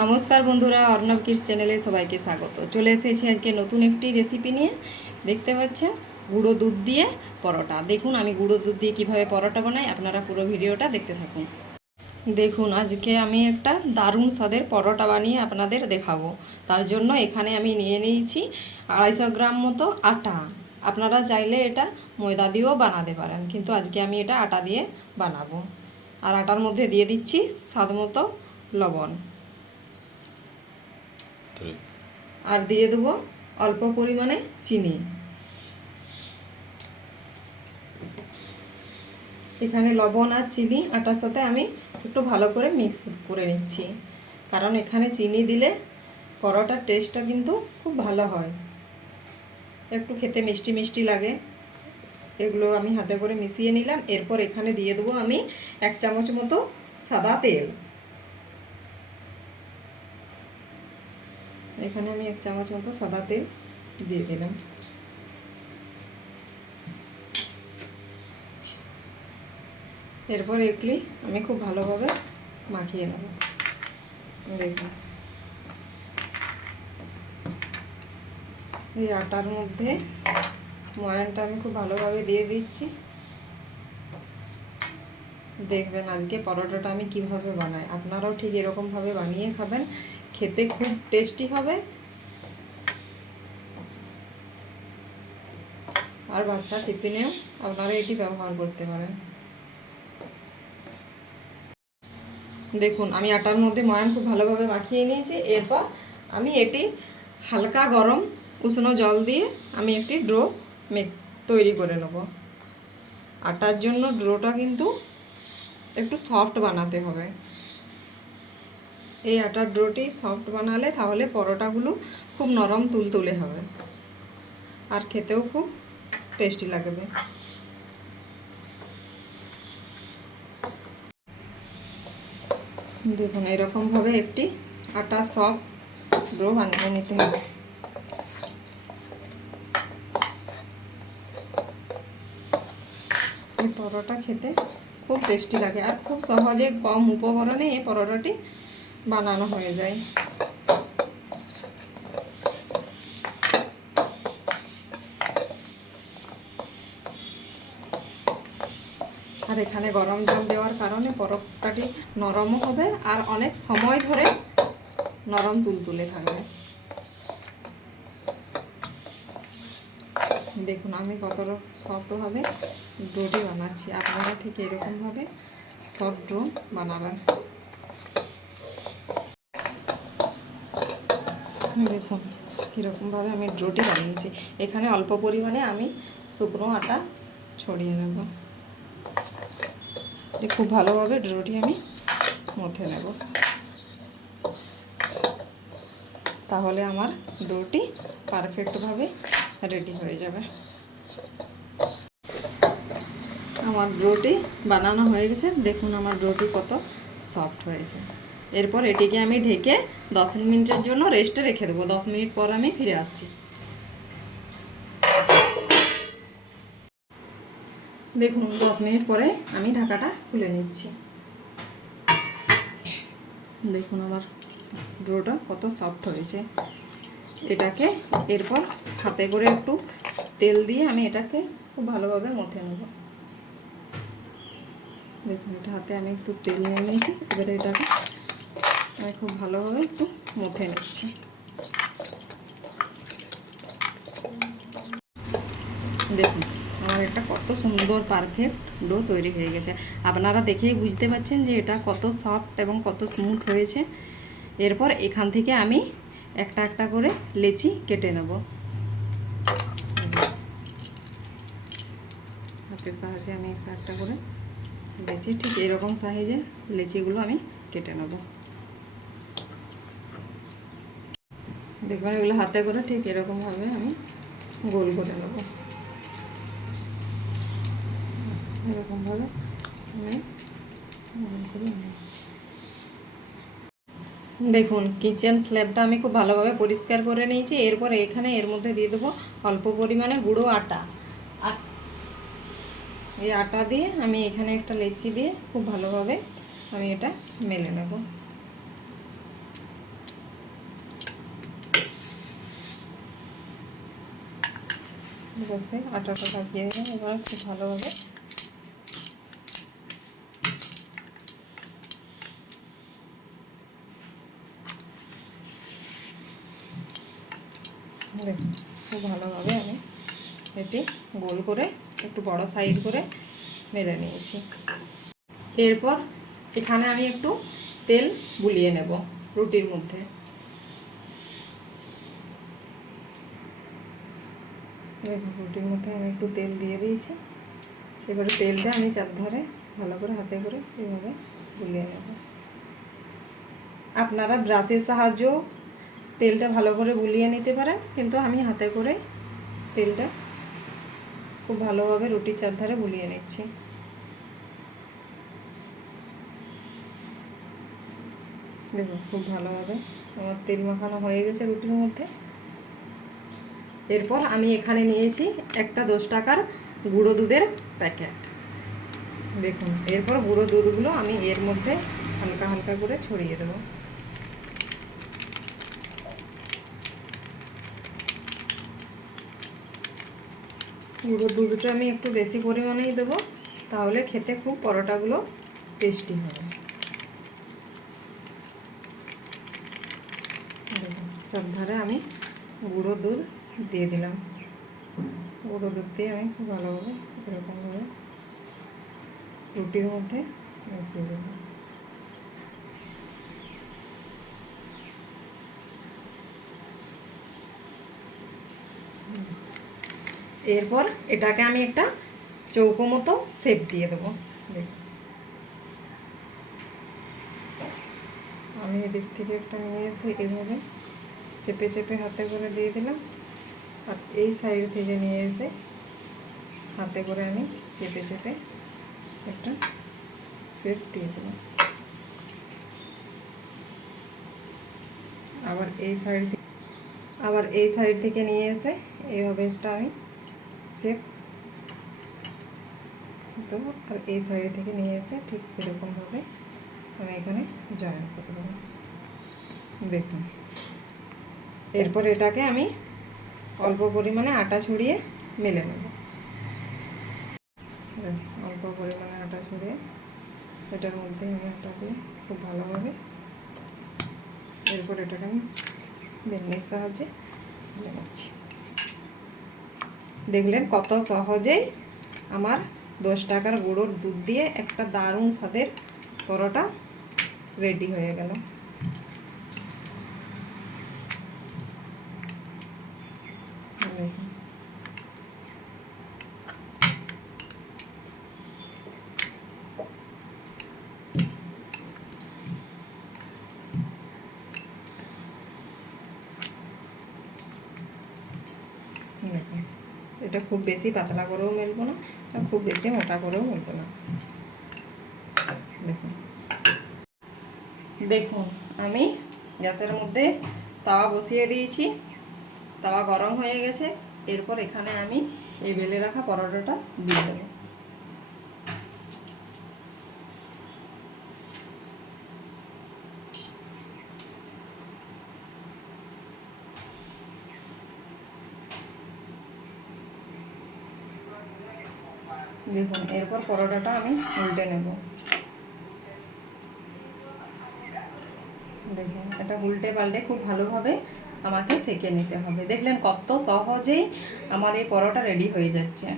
নমস্কার বন্ধুরা, অর্ণব কিডস চ্যানেলে সবাইকে স্বাগত। চলে এসেছি আজকে নতুন একটি রেসিপি নিয়ে। দেখতে পাচ্ছেন গুঁড়ো দুধ দিয়ে পরোটা। দেখুন আমি গুঁড়ো দুধ দিয়ে কীভাবে পরোটা বানাই, আপনারা পুরো ভিডিওটা দেখতে থাকুন। দেখুন আজকে আমি একটা দারুণ স্বাদের পরোটা বানিয়ে আপনাদের দেখাবো। তার জন্য এখানে আমি নিয়ে নিয়েছি 250 গ্রাম মতো আটা। আপনারা চাইলে এটা ময়দা দিয়েও বানাতে পারেন, কিন্তু আজকে আমি এটা আটা দিয়ে বানাবো। আর আটার মধ্যে দিয়ে দিচ্ছি স্বাদ মতো লবণ, আর দিয়ে দেবো অল্প পরিমাণে চিনি। এখানে লবণ আর চিনি আটার সাথে আমি একটু ভালো করে মিক্স করে নিচ্ছি, কারণ এখানে চিনি দিলে পরোটার টেস্টটা কিন্তু খুব ভালো হয়, একটু খেতে মিষ্টি মিষ্টি লাগে। এগুলো আমি হাতে করে মিশিয়ে নিলাম। এরপর এখানে দিয়ে দেবো আমি 1 চামচ মতো সাদা তেল। এখানে আমি 1 চামচ মতো সাদা তেল দিয়ে দিলাম। এরপর এগুলি আমি খুব ভালোভাবে মাখিয়ে নেব। দেখুন এই আটার মধ্যে ময়ানটা আমি খুব ভালোভাবে দিয়ে দিচ্ছি। দেখবেন আজকে পরোটাটা আমি কিভাবে বানাই, আপনারাও ঠিক এরকমভাবে বানিয়ে খাবেন, খেতে খুব টেস্টি হবে। আর বাচ্চা টিফিনেও আপনারা এটি ব্যবহার করতে পারেন। দেখুন আমি আটার মধ্যে ময়ান খুব ভালোভাবে মাখিয়ে নিয়েছি। এরপর আমি এটি হালকা গরম উষ্ণ জল দিয়ে আমি একটি ডো তৈরি করে নেব। আটার জন্য ডোটা কিন্তু একটু সফট বানাতে হবে। এই আটার ডোটি সফট বানালে তাহলে পরোটাগুলো খুব নরম তুলতুলে হবে আর খেতেও খুব টেস্টি লাগবে। দেখুন এরকমভাবে একটি আটা সফট ডো বানিয়ে নিতে হবে। এই পরোটা খেতে খুব টেস্টি লাগে আর খুব সহজে কম উপকরণে এই পরোটাটি বানানো হয়ে যায়। আর এখানে গরম জল দেওয়ার কারণে পরোটাটি নরমও হবে আর অনেক সময় ধরে নরম তুলতুলে থাকবে। দেখুন আমি কত সফটভাবে ডোটি বানাচ্ছি, আপনারা ঠিক এরকমভাবে সফট ডো বানাবেন। দেখুন কীরকমভাবে আমি ডোটি বানিয়েছি। এখানে অল্প পরিমাণে আমি শুকনো আটা ছড়িয়ে নেব। খুব ভালোভাবে ডোটি আমি মথে নেব, তাহলে আমার ডোটি পারফেক্টভাবে রেডি হয়ে যাবে। আমার ডোটি বানানো হয়ে গেছে। দেখুন আমার ডোটি কত সফট হয়েছে। এরপর এটিকে আমি ঢেকে 10 মিনিটের জন্য রেস্টে রেখে দেবো। 10 মিনিট পর আমি ফিরে আসছি। দেখুন 10 মিনিট পরে আমি ঢাকাটা খুলে নিচ্ছি। দেখুন আমার ডোটা কত সফট হয়েছে। এটাকে এরপর হাতে করে একটু তেল দিয়ে আমি এটাকে খুব ভালোভাবে মথে নেব। দেখুন এটা হাতে আমি একটু তেল নিয়ে নিয়েছি। এবারে এটাকে আমি খুব ভালোভাবে একটু মথে নিচ্ছি। দেখুন আমার এটা কত সুন্দর পারফেক্ট ডো তৈরি হয়ে গেছে। আপনারা দেখেই বুঝতে পারছেন যে এটা কত সফট এবং কত স্মুথ হয়েছে। এরপর এখান থেকে আমি একটা একটা করে লেচি কেটে নেব। হাতের সাহায্যে আমি একটা একটা করে লেচি ঠিক এরকম সাইজে লেচিগুলো আমি কেটে নেব। দেখবেন এগুলো হাতে করে ঠিক এরকমভাবে আমি গোল করে নেব। এরকমভাবে আমি গোল করে নেব। দেখুন কিচেন স্ল্যাবটা আমি খুব ভালোভাবে পরিষ্কার করে নিয়েছি। এরপর এখানে এর মধ্যে দিয়ে দেবো অল্প পরিমাণে গুঁড়ো আটা। আর এই আটা দিয়ে আমি এখানে একটা লেচি দিয়ে খুব ভালোভাবে আমি এটা মেলে নেব। বসে আটাটা লাগিয়ে দিলাম। এবার খুব ভালোভাবে দেখুন, খুব ভালোভাবে আমি এটি গোল করে একটু বড় সাইজ করে মেরে নিয়েছি। এরপর এখানে আমি একটু তেল বুলিয়ে নেব রুটির মধ্যে। দেখুন, রুটির মধ্যে আমি একটু তেল দিয়ে দিয়েছি। এবারে তেলটা আমি চারধারে ভালো করে হাতে করে এইভাবে বুলিয়ে নেব। আপনারা ব্রাশের সাহায্যেও তেলটা ভালো করে বুলিয়ে নিতে পারেন, কিন্তু আমি হাতে করে তেলটা খুব ভালোভাবে রুটির চারধারে বুলিয়ে নিচ্ছি। দেখুন, খুব ভালোভাবে আমার তেল মাখানো হয়ে গেছে রুটির মধ্যে। এরপর আমি এখানে নিয়েছি একটা 10 টাকার গুঁড়ো দুধের প্যাকেট। দেখুন, এরপর গুঁড়ো দুধগুলো আমি এর মধ্যে হালকা হালকা করে ছড়িয়ে দেবো। গুঁড়ো দুধটা আমি একটু বেশি পরিমাণেই দেবো, তাহলে খেতে খুব পরোটাগুলো টেস্টি হবে। দেখুন, চারধারে আমি গুঁড়ো দুধ দিয়ে দিলাম। গুঁড়ো দুধ দিয়ে আমি খুব ভালোভাবে এরকমভাবে রুটির মধ্যে মিশিয়ে দেব। এরপর এটাকে আমি একটা চৌকো মতো শেপ দিয়ে দেবো। দেখুন, আমি এদিক থেকে একটা নিয়ে এসে এভাবে চেপে চেপে হাতে করে দিয়ে দিলাম, আর এই সাইড থেকে নিয়ে এসে হাতে করে আমি চেপে চেপে একটা শেপ দিয়ে দিলাম। আবার এই সাইড থেকে নিয়ে এসে এইভাবে একটা আমি শেপ দেবো, আর এই সাইড থেকে নিয়ে এসে ঠিক এরকমভাবে আমি এখানে জয়েন করে দেবো। দেখুন, এরপর এটাকে আমি অল্প পরিমাণে আটা ছড়িয়ে মেলে নেব। অল্প পরিমাণে আটা ছড়িয়ে এটার মধ্যে আমি আটাকে খুব ভালোভাবে, এরপর এটাকে আমি বেলনির সাহায্যে মেলে নিচ্ছি। দেখলেন কত সহজেই আমার 10 টাকার গুঁড়োর দুধ দিয়ে একটা দারুণ স্বাদের পরোটা রেডি হয়ে গেল। এটা খুব বেশি পাতলা করেও মেলবো না, আর খুব বেশি মোটা করেও মেলবো না। দেখুন, দেখুন আমি গ্যাসের মধ্যে তাওয়া বসিয়ে দিয়েছি। তাওয়া গরম হয়ে গেছে। এরপর এখানে আমি এই বেলে রাখা পরোটাটা দিয়ে দেবো। দেখুন, এরপর পরোটাটা আমি উল্টে নেব। দেখুন, এটা উল্টে পাল্টে খুব ভালোভাবে আমাকে সেঁকে নিতে হবে। দেখলেন কত সহজেই আমার এই পরোটা রেডি হয়ে যাচ্ছে।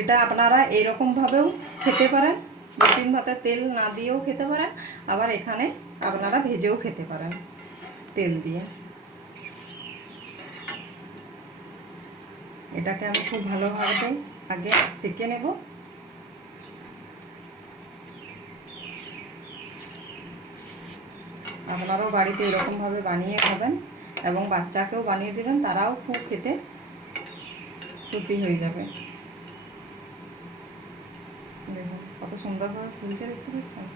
এটা আপনারা এরকমভাবেও খেতে পারেন, রুটিন ভাতে তেল না দিয়েও খেতে পারেন, আবার এখানে আপনারা ভেজেও খেতে পারেন তেল দিয়ে। এটাকে আমি খুব ভালোভাবে আগে সেঁকে নেব। আপনারাও বাড়িতে এরকমভাবে বানিয়ে খাবেন এবং বাচ্চাকেও বানিয়ে দেবেন, তারাও খুব খেতে খুশি হয়ে যাবে। দেখুন কত সুন্দরভাবে ফুলছে, দেখতে পাচ্ছেন।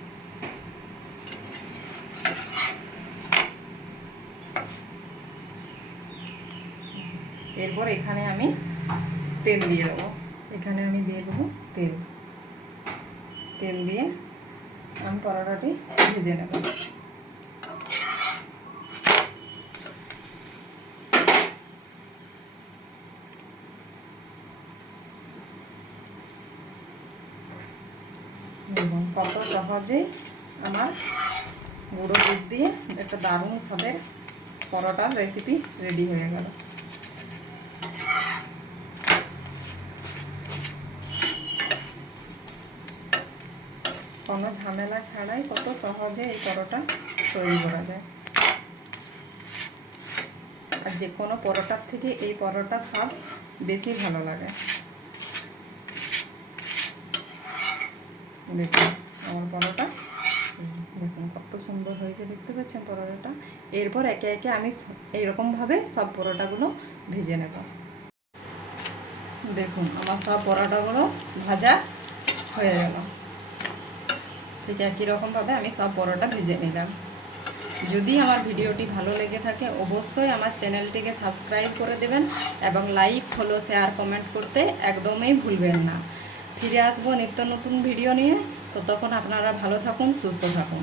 এরপর এখানে আমি তেল দিয়ে দেবো। এখানে আমি দিয়ে দেবো তেল দিয়ে আমি পরোটাটি ভেজে নেব। সহজেই আমার গুঁড়ো দুধ দিয়ে একটা দারুণ স্বাদের পরোটার রেসিপি রেডি হয়ে গেল। কোনো ঝামেলা ছাড়াই কত সহজে এই পরোটা তৈরি করা যায়। আর যে কোনো পরোটার থেকে এই পরোটার স্বাদ বেশি ভালো লাগে। দেখুন আমার পরোটা, দেখুন কত সুন্দর হয়েছে, দেখতে পাচ্ছেন পরোটাটা। এরপর একে একে আমি এইরকমভাবে সব পরোটাগুলো ভেজে নেব। দেখুন আমার সব পরোটাগুলো ভাজা হয়ে গেল। ঠিক একই রকমভাবে আমি সব পরোটা ভেজে নিলাম। যদি আমার ভিডিওটি ভালো লেগে থাকে অবশ্যই আমার চ্যানেলটিকে সাবস্ক্রাইব করে দেবেন এবং লাইক, ফলো, শেয়ার, কমেন্ট করতে একদমই ভুলবেন না। ফিরে আসবো নিত্য নতুন ভিডিও নিয়ে। ততক্ষণ আপনারা ভালো থাকুন, সুস্থ থাকুন।